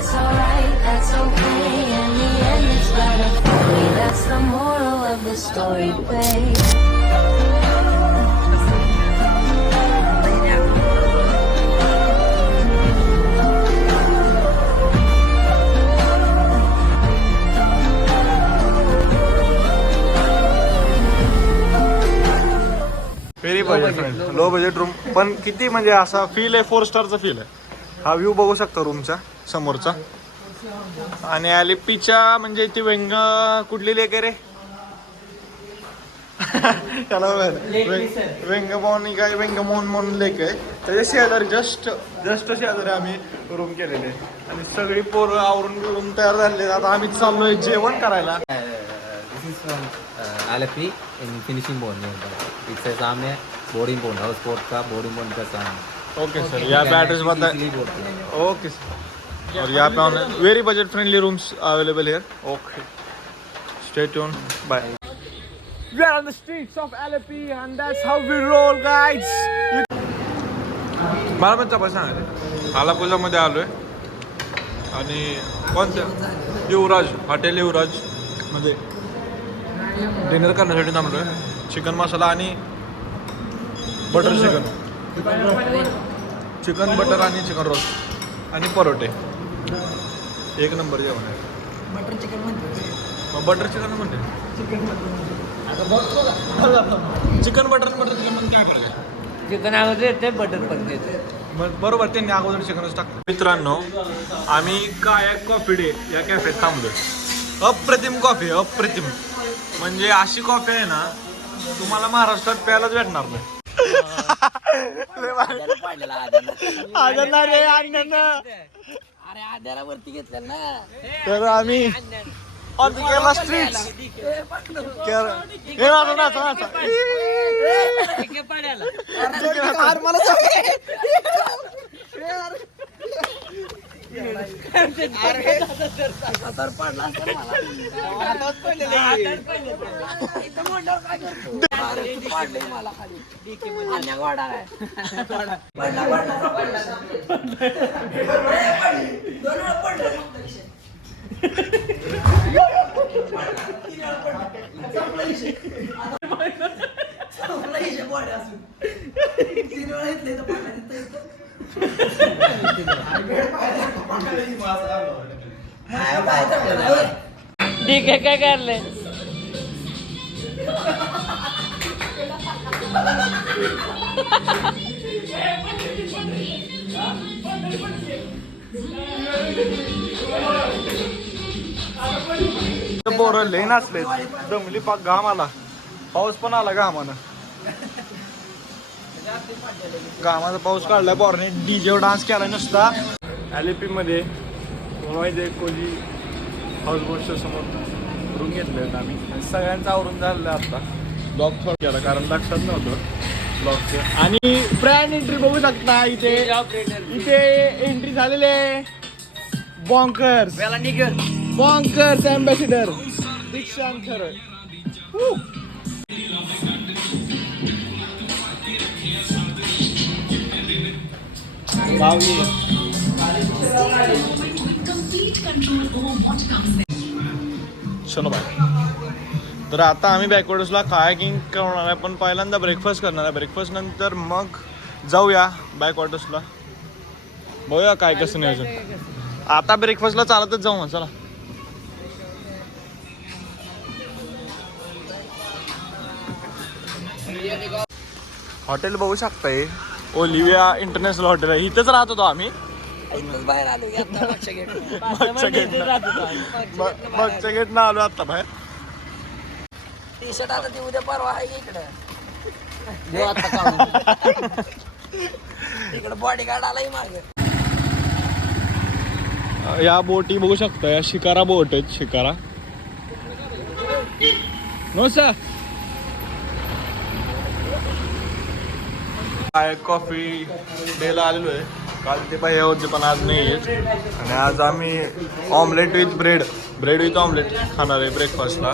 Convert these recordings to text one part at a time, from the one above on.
that's alright, that's okay. In the end, it's better for me. That's the moral of the story, babe. Very budget friend, low budget room, पण किती म्हणजे असा feel आहे, 4 स्टारचा feel आहे. हा view बघू शकता रूमचा समोरचा. आणि अलिपीच्या म्हणजे ती व्यंग कुठली लेक आहे रे त्याला व्यंगमोहन काय व्यंगमोहन म्हणून लेक आहे, त्याच्या शेजारी जस्ट शेजारी आम्ही रूम केलेले. आणि सगळी पोरं आवरून बिरून तयार झालेले. आता आम्ही चाललोय जेवण करायला. This is from Alapi in finishing bond nearby. It's a सामने boarding bond, house boat का boarding bond का सामने. ओके सर, यहाँ पे एड्रेस बता. Okay sir. और यहाँ पे on very budget friendly rooms available here. Okay, stay tune, bye. We are on the streets of Alapi and that's how we roll, guys. मला पण चपाती सांगायचे. आलापूरमध्ये आलोय आणि कोणत्या युवराज हॉटेल युवराज मध्ये डिनर करण्यासाठी थांबलोय. चिकन मसाला आणि बटर चिकन बटर आणि चिकन रोस्ट आणि परोठे. एक नंबर जेवण आहे. बटर चिकन म्हणते चिकन बटर चिकन मध्ये काय फरक आहे? चिकन अगोदर येते, बटर पण येते. बरोबर, त्यांनी अगोदर चिकनच टाकलं. मित्रांनो, आम्ही कायक कॉफी डे या कॅफेत थांबलोय. अप्रतिम कॉफी, अप्रतिम म्हणजे अशी कॉफी आहे ना, तुम्हाला महाराष्ट्रात प्यायलाच भेटणार नाही. अरे आद्याला वरती घेतलं ना. तर आम्ही ऑन द केरला स्ट्रीट्स. ठीक आहे, काय करले? पोरं लय नाचले, दमली पाक. घाम आला, पाऊस पण आला घामानं. घामाचा पाऊस काढलाय. पोराने डीजेवर डान्स केला नुसता. एलपी मध्ये माहिती आहे, कोली हाऊस बोटच्या समोर रूम घेतले आम्ही. सगळ्यांचं आवरून झालेलं आता. ब्लॉग थोडं केला कारण लक्षात नव्हतं ब्लॉगचं. आणि ब्रँड एंट्री बघू शकता इथे. एंट्री झालेले बॉन्कर्स बॉन्कर्स अँबॅसिडर दीक्षांत खरं. चलो बाय. तर आता आम्ही बॅकवर्ड्सला कायाकिंग करणार आहे, पण पहिल्यांदा ब्रेकफास्ट करणार आहे. ब्रेकफास्ट नंतर मग जाऊया बॅकवॉटर्सला. बघूया काय कसं नियोजन. आता ब्रेकफास्टला चालतच जाऊ. चला. हॉटेल बघू शकताय, ओलिव्हिया इंटरनॅशनल हॉटेल आहे. इथंच राहत होतो आम्ही. बाहेर आलो मागच्या गेटनं आलो आता बाहेर. टी शर्ट आता ती उद्या परवा आहे इकडे. इकडे बॉडी गार्ड आलाही मागे. या बोटी बघू शकता, या शिकारा बोट आहेत. Shikara no sir. काय कॉफी डेला आलेलो आहे. काल ते पाहिजे होते पण आज नाही आहेत. आणि आज आम्ही omelette with bread with omelette खाणार आहे ब्रेकफास्टला.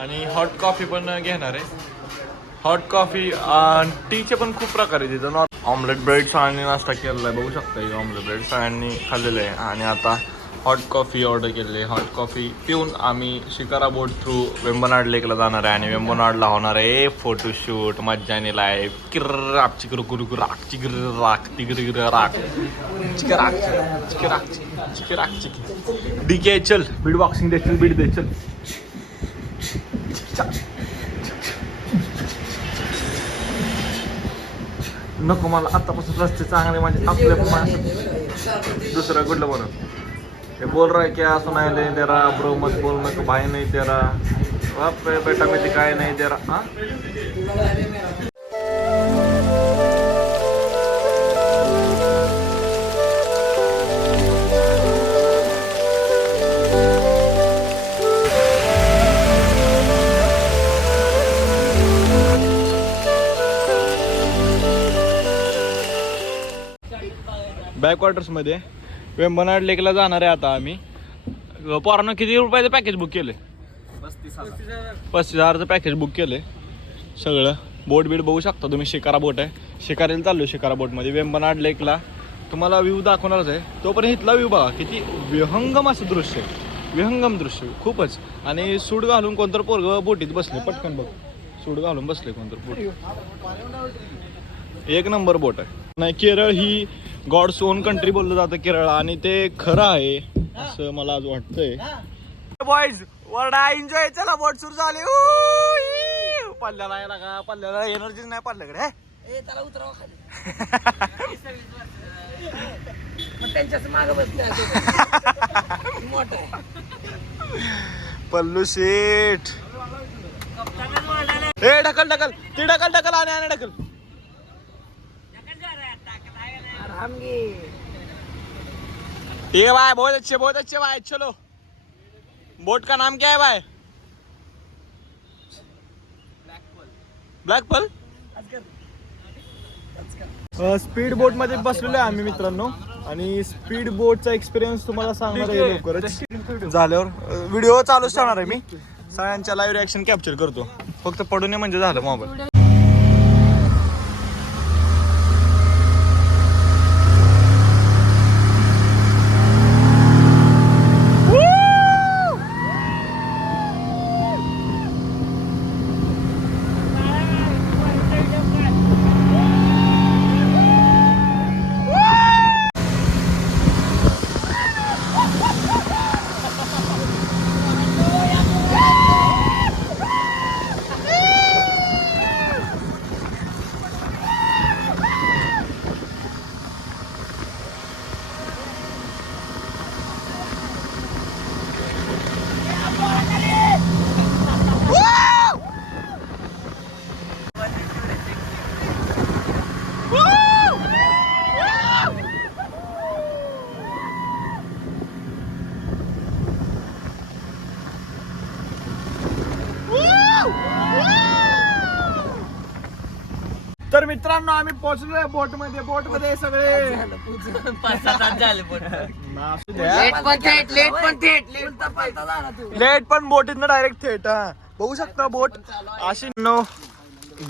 आणि हॉट कॉफी पण घेणार आहे. हॉट कॉफी टीचे पण खूप प्रकार आहे तिथं. ऑमलेट ब्रेड सगळ्यांनी नाश्ता केलेला आहे बघू शकता. ऑमलेट ब्रेड सगळ्यांनी खाल्लेलं आहे. आणि आता हॉट कॉफी ऑर्डर केले. हॉट कॉफी पिऊन आम्ही शिकारा बोट थ्रू वेंबनाड लेकला जाणार आहे आणि वेंबनाडला होणार आहे फोटोशूट. मज्जाने लाईव्ह किर्राक चिकर कुरु राक चिकर राक तिगर राक चिकराक चिकराक चिकराक चिक डीके चल बीट बॉक्सिंग दे चल बीट दे चल. नको मला आतापासून रस्ते चांगले म्हणजे आपल्या दुसरा कुठलं म्हणून ये बोल रहा है क्या सुनाई नहीं दे रहा ब्रो मत बोल मेरे को भाई नहीं दे रहा बाप रे बेटा मैं दिखाई नहीं दे रहा. हाँ बॅकवॉटर्समध्ये वेंबनाड लेकला जाणार आहे आता आम्ही. पोरानं किती रुपयाचं पॅकेज बुक केलं? 35,000चं पॅकेज बुक केलं सगळं. बोट बीट बघू शकता तुम्ही. शिकारा बोट आहे. शिकारीला चाललो शिकारा बोटमध्ये. वेंबनाड लेकला तुम्हाला व्ह्यू दाखवणारच आहे. तोपर्यंत इथला व्ह्यू बघा किती विहंगम असं दृश्य आहे. विहंगम दृश्य खूपच. आणि सूट घालून कोणतर पोरगं बोटीत बसले. पटकन बघ सूट घालून बसले कोणतर बोटीत. एक नंबर बोट आहे. नाही केरळ ही गॉड्स ओन कंट्री बोललं जातं केरळ आणि ते खरं आहे असं मला आज वाटतंय. बॉईज वरडा एन्जॉय. चला बोट सुरू झाली. पल्ल्याला यायला का पल्ल्याला एनर्जीच नाही पल्ल्याकडे. त्याला उतरावं खाली. मग त्यांच्याच मागं बसले मोठा आहे पल्लू शेठ. ए ढकल ढकल ती ढकल ढकल आणि ढकल. ये भाई बहुत अच्छे भाई. चलो बोट का नाम क्या है भाई? ब्लॅक पल. स्पीड बोट मध्ये बसलेलो आहे आम्ही मित्रांनो आणि स्पीड बोटचा एक्सपिरियन्स तुम्हाला सांगणार आहे लवकरच. झाल्यावर व्हिडिओ चालूच ठेवणार आहे मी. सगळ्यांच्या लाईव्ह रिॲक्शन कॅप्चर करतो. फक्त पडू नये म्हणजे झालं मोबाईल. तर मित्रांनो आम्ही पोहोचलोय बोटमध्ये सगळे. 5-7 तास झाले लेट पण बोटीतनं डायरेक्ट थेट. बघू शकता बोट अशी.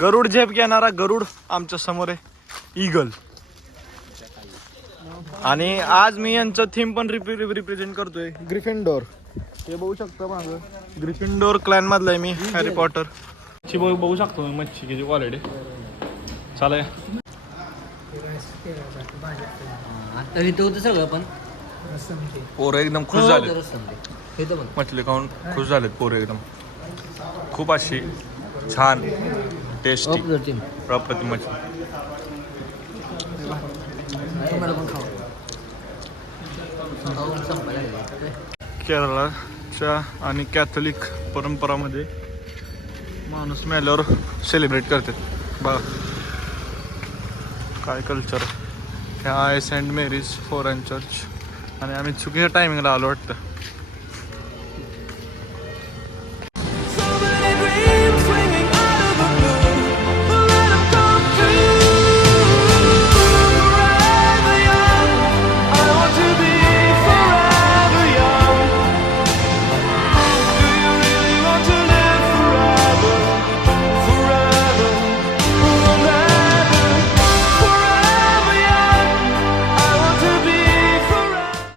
गरुड झेप घेणारा गरुड आमच्या समोर आहे. ईगल. आणि आज मी यांचं थीम पण रिप्रेझेंट करतोय. ग्रिफिंडोर. हे बघू शकता माझं ग्रिफिंडोर क्लॅन मधलं आहे मी. हॅरी पॉटर ची बघू शकतो मी मच्छी किती क्वालिटी. चालेल आता इथं होतं सगळं पण पोरं एकदम खुश झाले. मछली खाऊन खुश झालेत पोरं एकदम. खूप अशी छान टेस्टी अप्रतिम मच्छली. केरळाच्या आणि कॅथलिक परंपरामध्ये माणूस मेल्यावर सेलिब्रेट करतात. बघा काय कल्चर. ह्या आहे सेंट मेरीज फॉरेन चर्च आणि आम्ही चुकीच्या टायमिंगला आलो वाटतं.